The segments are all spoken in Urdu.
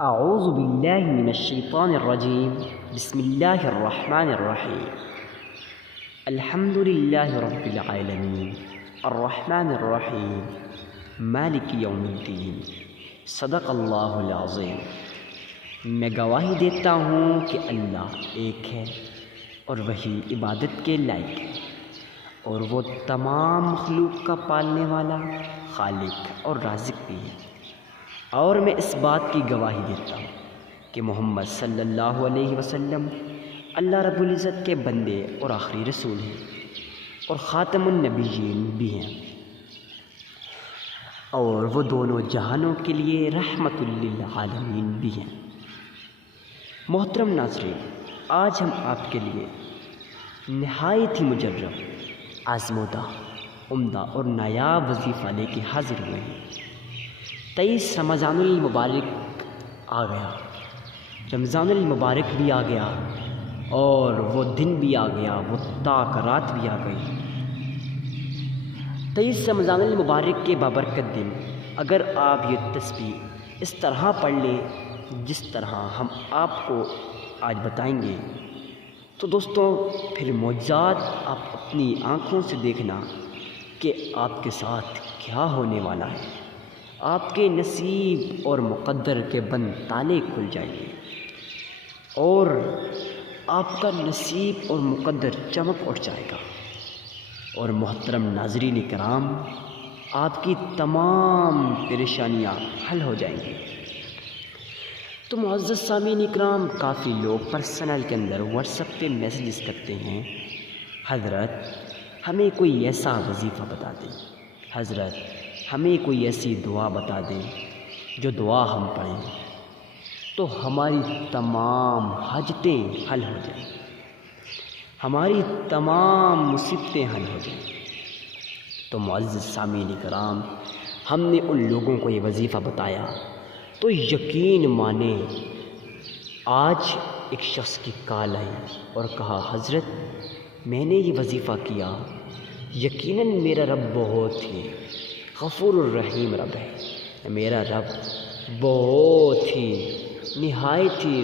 اعوذ باللہ من الشیطان الرجیم بسم اللہ الرحمن الرحیم الحمد للہ رب العالمین الرحمن الرحیم مالک یوم الدین صدق اللہ العظیم۔ میں گواہی دیتا ہوں کہ اللہ ایک ہے اور وہی عبادت کے لائق ہے، اور وہ تمام مخلوق کا پالنے والا خالق اور رازق بھی ہے، اور میں اس بات کی گواہی دیتا ہوں کہ محمد صلی اللہ علیہ وسلم اللہ رب العزت کے بندے اور آخری رسول ہیں اور خاتم النبیین بھی ہیں، اور وہ دونوں جہانوں کے لیے رحمت للعالمین بھی ہیں۔ محترم ناظرین، آج ہم آپ کے لیے نہایت ہی مجرب، آزمودہ، عمدہ اور نایاب وظیفہ لے کے حاضر ہوئے ہیں۔ 23 رمضان المبارک آ گیا، رمضان المبارک بھی آ گیا، اور وہ دن بھی آ گیا، وہ تاک رات بھی آ گئی۔ 23 رمضان المبارک کے بابرکت دن اگر آپ یہ تسبیح اس طرح پڑھ لیں جس طرح ہم آپ کو آج بتائیں گے، تو دوستوں پھر معجزات آپ اپنی آنکھوں سے دیکھنا کہ آپ کے ساتھ کیا ہونے والا ہے۔ آپ کے نصیب اور مقدر کے بند تالے کھل جائیں گے، اور آپ کا نصیب اور مقدر چمک اٹھ جائے گا، اور محترم ناظرین کرام، آپ کی تمام پریشانیاں حل ہو جائیں گی۔ تو معزز سامعین اکرام، کافی لوگ پرسنل کے اندر واٹس ایپ پہ میسیجز کرتے ہیں، حضرت ہمیں کوئی ایسا وظیفہ بتا دیں، حضرت ہمیں کوئی ایسی دعا بتا دیں جو دعا ہم پڑھیں تو ہماری تمام حاجتیں حل ہو جائیں، ہماری تمام مصیبتیں حل ہو جائیں۔ تو معزز سامعین کرام، ہم نے ان لوگوں کو یہ وظیفہ بتایا تو یقین مانیں، آج ایک شخص کی کال آئی اور کہا حضرت میں نے یہ وظیفہ کیا، یقیناً میرا رب بہت ہی غفور الرحیم رب ہے، میرا رب بہت ہی نہایت ہی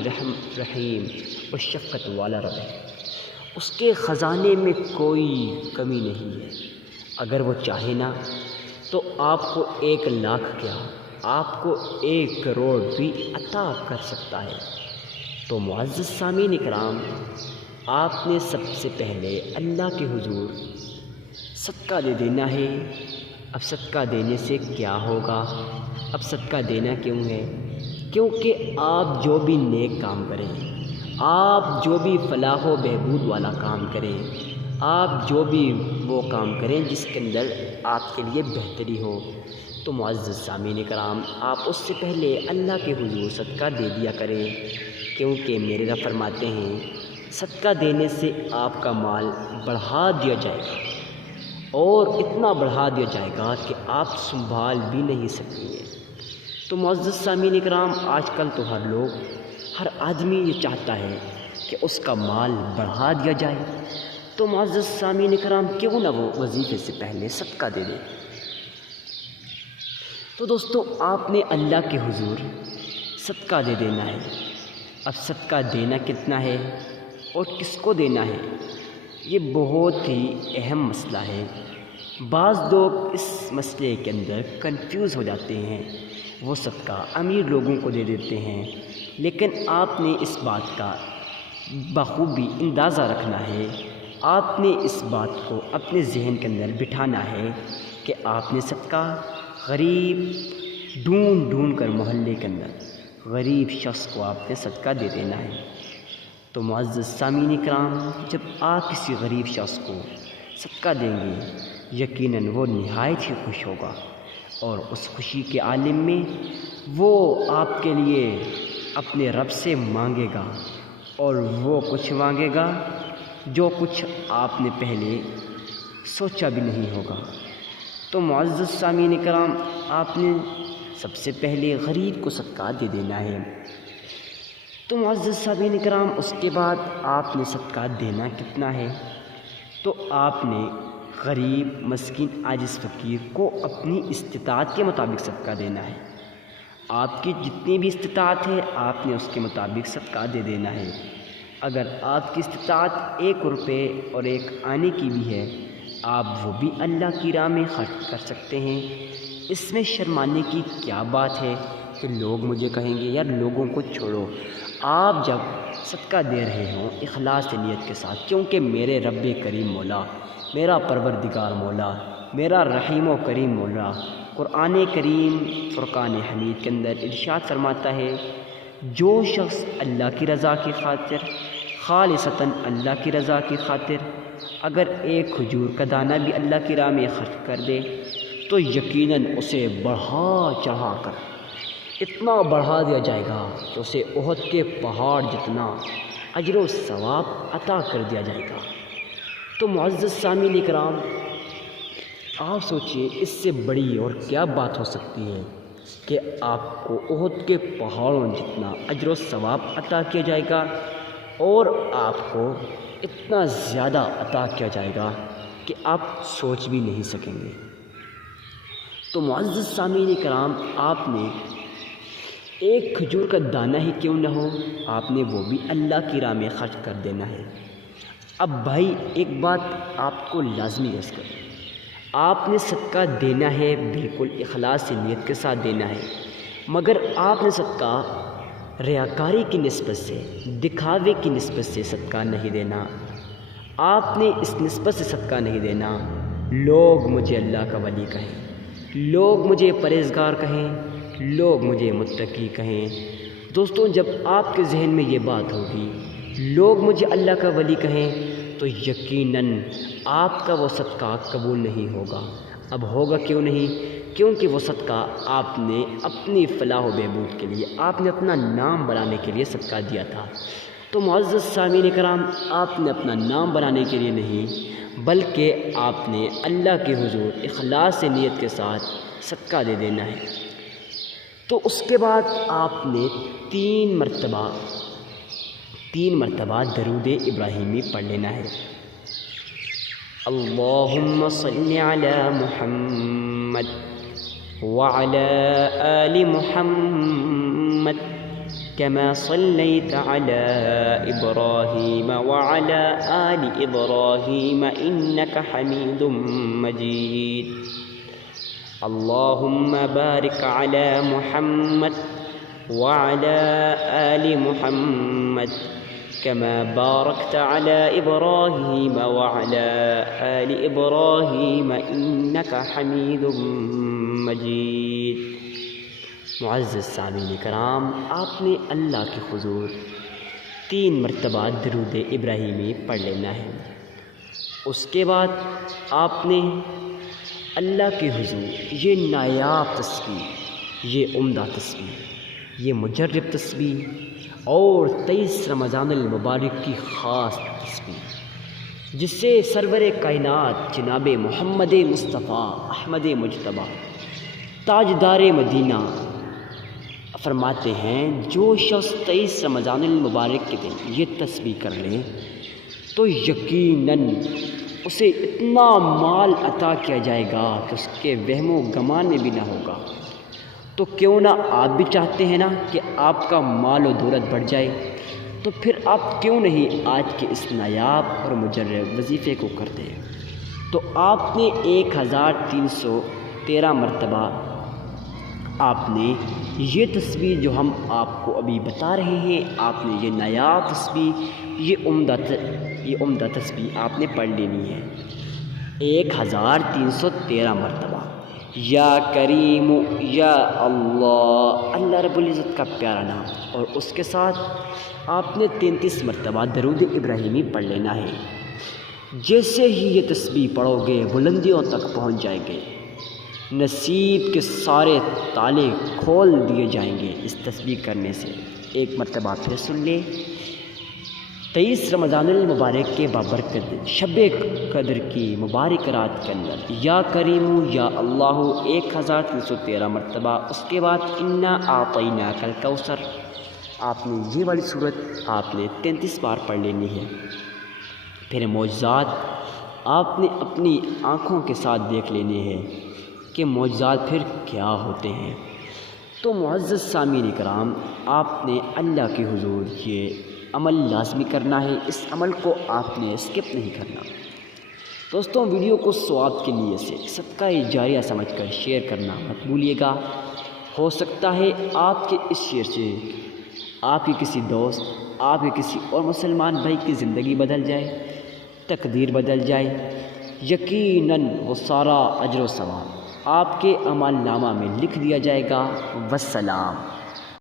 رحیم اور شفقت والا رب ہے، اس کے خزانے میں کوئی کمی نہیں ہے، اگر وہ چاہے نا تو آپ کو 1 لاکھ کیا، آپ کو 1 کروڑ بھی عطا کر سکتا ہے۔ تو معزز سامعین کرام، آپ نے سب سے پہلے اللہ کے حضور صدقہ دے دینا ہے۔ اب صدقہ دینے سے کیا ہوگا؟ اب صدقہ دینا کیوں ہے؟ کیونکہ آپ جو بھی نیک کام کریں، آپ جو بھی فلاح و بہبود والا کام کریں، آپ جو بھی وہ کام کریں جس کے اندر آپ کے لیے بہتری ہو، تو معزز سامعین کرام، آپ اس سے پہلے اللہ کے حضور صدقہ دے دیا کریں، کیونکہ میرے رب فرماتے ہیں صدقہ دینے سے آپ کا مال بڑھا دیا جائے گا، اور اتنا بڑھا دیا جائے گا کہ آپ سنبھال بھی نہیں سکیں گے۔ تو معزز سامعین کرام، آج کل تو ہر آدمی یہ چاہتا ہے کہ اس کا مال بڑھا دیا جائے، تو معزز سامعین کرام کیوں نہ وہ وظیفے سے پہلے صدقہ دے دیں۔ تو دوستو، آپ نے اللہ کے حضور صدقہ دے دینا ہے۔ اب صدقہ دینا کتنا ہے اور کس کو دینا ہے، یہ بہت ہی اہم مسئلہ ہے۔ بعض لوگ اس مسئلے کے اندر کنفیوز ہو جاتے ہیں، وہ صدقہ امیر لوگوں کو دے دیتے ہیں، لیکن آپ نے اس بات کا بخوبی اندازہ رکھنا ہے، آپ نے اس بات کو اپنے ذہن کے اندر بٹھانا ہے کہ آپ نے صدقہ غریب ڈھونڈ کر محلے کے اندر غریب شخص کو آپ نے صدقہ دے دینا ہے۔ تو معزز سامعین کرام، جب آپ کسی غریب شخص کو صدقہ دیں گے، یقیناً وہ نہایت ہی خوش ہوگا، اور اس خوشی کے عالم میں وہ آپ کے لیے اپنے رب سے مانگے گا، اور وہ کچھ مانگے گا جو کچھ آپ نے پہلے سوچا بھی نہیں ہوگا۔ تو معزز سامعین کرام، آپ نے سب سے پہلے غریب کو صدقہ دے دینا ہے۔ تو معزز سامعین کرام، اس کے بعد آپ نے صدقہ دینا کتنا ہے، تو آپ نے غریب، مسکین، عاجز، فقیر کو اپنی استطاعت کے مطابق صدقہ دینا ہے۔ آپ کی جتنی بھی استطاعت ہے آپ نے اس کے مطابق صدقہ دے دینا ہے۔ اگر آپ کی استطاعت 1 روپے اور 1 آنے کی بھی ہے، آپ وہ بھی اللہ کی راہ میں خرچ کر سکتے ہیں۔ اس میں شرمانے کی کیا بات ہے کہ لوگ مجھے کہیں گے؟ یار لوگوں کو چھوڑو، آپ جب صدقہ دے رہے ہوں اخلاص نیت کے ساتھ، کیونکہ میرے رب کریم مولا، میرا پروردگار مولا، میرا رحیم و کریم مولا قرآن کریم فرقان حمید کے اندر ارشاد فرماتا ہے، جو شخص اللہ کی رضا کی خاطر، خالصتاً اللہ کی رضا کی خاطر اگر 1 کھجور کا دانہ بھی اللہ کی راہ میں خرچ کر دے تو یقیناً اسے بڑھا چڑھا کر اتنا بڑھا دیا جائے گا کہ اسے احد کے پہاڑ جتنا اجر و ثواب عطا کر دیا جائے گا۔ تو معزز سامعین کرام، آپ سوچئے اس سے بڑی اور کیا بات ہو سکتی ہے کہ آپ کو احد کے پہاڑوں جتنا اجر و ثواب عطا کیا جائے گا اور آپ کو اتنا زیادہ عطا کیا جائے گا کہ آپ سوچ بھی نہیں سکیں گے۔ تو معزز سامعین کرام، آپ نے 1 کھجور کا دانہ ہی کیوں نہ ہو، آپ نے وہ بھی اللہ کی راہ میں خرچ کر دینا ہے۔ اب بھائی ایک بات آپ کو لازمی عرض کریں، آپ نے صدقہ دینا ہے، بالکل اخلاص نیت کے ساتھ دینا ہے، مگر آپ نے صدقہ ریاکاری کی نسبت سے، دکھاوے کی نسبت سے صدقہ نہیں دینا۔ آپ نے اس نسبت سے صدقہ نہیں دینا، لوگ مجھے اللہ کا ولی کہیں، لوگ مجھے پرہیزگار کہیں، لوگ مجھے متقی کہیں۔ دوستوں، جب آپ کے ذہن میں یہ بات ہوگی لوگ مجھے اللہ کا ولی کہیں تو یقیناً آپ کا وہ صدقہ قبول نہیں ہوگا۔ اب ہوگا کیوں نہیں؟ کیونکہ وہ صدقہ آپ نے اپنی فلاح و بہبود کے لیے، آپ نے اپنا نام بنانے کے لیے صدقہ دیا تھا۔ تو معزز سامعین کرام، آپ نے اپنا نام بنانے کے لیے نہیں بلکہ آپ نے اللہ کے حضور اخلاص سے نیت کے ساتھ صدقہ دے دینا ہے۔ تو اس کے بعد آپ نے 3 مرتبہ درود ابراہیمی پڑھ لینا ہے۔ اللہم صلی علی محمد وعلی آل محمد كما صليت على إبراهيم وعلى آل إبراهيم إنك حميد مجيد اللهم بارك على محمد وعلى آل محمد كما باركت على إبراهيم وعلى آل إبراهيم إنك حميد مجيد۔ معزز سامعین کرام، آپ نے اللہ کے حضور 3 مرتبہ درود ابراہیمی پڑھ لینا ہے۔ اس کے بعد آپ نے اللہ کے حضور یہ نایاب تسبیح، یہ عمدہ تسبیح، یہ مجرب تسبیح اور 23 رمضان المبارک کی خاص تسبیح، جس سے سرور کائنات جناب محمد مصطفیٰ احمد مجتبیٰ تاجدار مدینہ فرماتے ہیں، جو شخص 23 رمضان المبارک کے دن یہ تسبیح کر لے تو یقیناً اسے اتنا مال عطا کیا جائے گا کہ اس کے وہم و گمان میں بھی نہ ہوگا۔ تو کیوں نہ آپ بھی چاہتے ہیں نا کہ آپ کا مال و دولت بڑھ جائے، تو پھر آپ کیوں نہیں آج کے اس نایاب اور مجرب وظیفے کو کرتے ہیں؟ تو آپ نے 1313 مرتبہ آپ نے یہ تسبیح جو ہم آپ کو ابھی بتا رہے ہیں، آپ نے یہ نایاب تسبیح، یہ عمدہ تسبیح آپ نے پڑھ لینی ہے 1313 مرتبہ۔ یا کریم یا اللہ، اللہ رب العزت کا پیارا نام، اور اس کے ساتھ آپ نے 33 مرتبہ درود ابراہیمی پڑھ لینا ہے۔ جیسے ہی یہ تسبیح پڑھو گے بلندیوں تک پہنچ جائیں گے، نصیب کے سارے تالے کھول دیے جائیں گے اس تسبیح کرنے سے۔ ایک مرتبہ پھر سن لیں، 23 رمضان المبارک کے بابرکت شب قدر کی مبارک رات کے اندر یا کریم یا اللہ 1313 مرتبہ۔ اس کے بعد انا اعطیناک الکوثر، آپ نے یہ والی صورت آپ نے 33 بار پڑھ لینی ہے۔ پھر معجزات آپ نے اپنی آنکھوں کے ساتھ دیکھ لینے ہیں کہ معجزات پھر کیا ہوتے ہیں۔ تو معزز سامعین کرام، آپ نے اللہ کے حضور یہ عمل لازمی کرنا ہے، اس عمل کو آپ نے اسکپ نہیں کرنا۔ دوستوں، ویڈیو کو ثواب کے لیے سے صدقہ جاریہ سمجھ کر شیئر کرنا مت بھولیے گا۔ ہو سکتا ہے آپ کے اس شیئر سے آپ کے کسی دوست، آپ کے کسی اور مسلمان بھائی کی زندگی بدل جائے، تقدیر بدل جائے۔ یقیناً وہ سارا اجر و ثواب آپ کے اعمال نامہ میں لکھ دیا جائے گا۔ والسلام۔